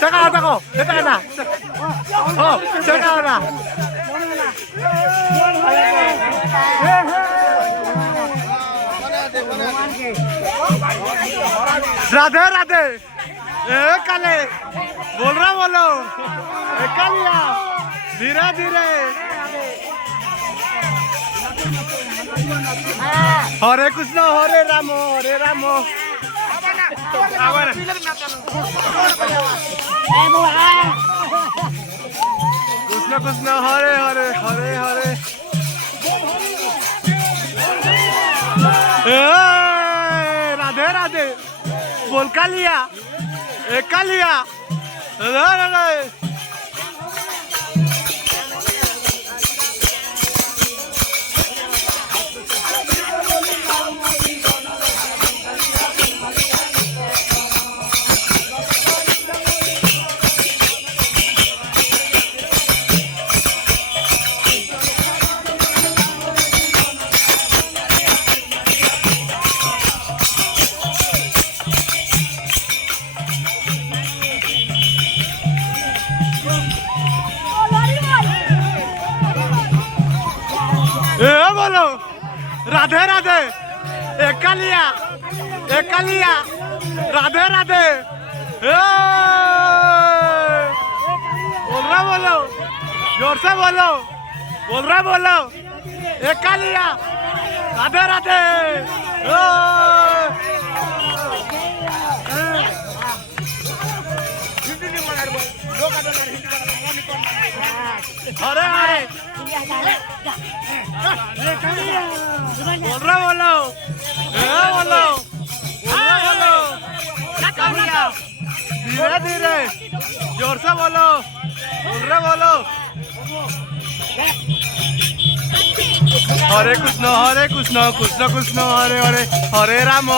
잠깐만 됐다 잠깐만 राधे राधे काले बोल रहा बोलो कालिया धीरे धीरे हरे कृष्ण हरे राम कृष्ण कृष्ण हरे हरे हरे हरे राधे राधे बोल कालिया कालिया बोलो राधे राधे कालिया राधे राधे बोल रहा बोलो जोर से बोलो बोल रहा बोलो कालिया राधे राधे हरे हरे बोल रहा बोलो धीरे धीरे जोर से बोलो बोल रहा बोलो हरे कृष्ण कृष्ण कृष्ण हरे हरे हरे राम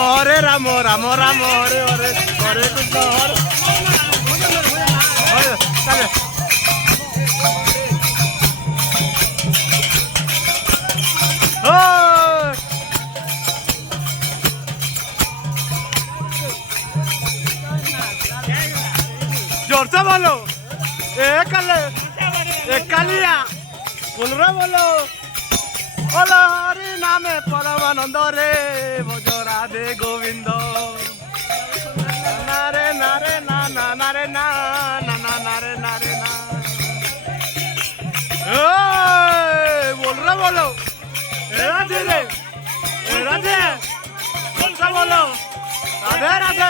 राम राम हरे हरे हरे कृष्ण हरे जोर से बोलो कालिया बोल रहे बोलो बोलो हरि नामे परमानंद रे भज राधे गोविंद नारे नारे ना ना नारे ना ना ना नारे नारे ना बोल रहे बोलो राधे राधे बोल रहे बोलो राधे राधे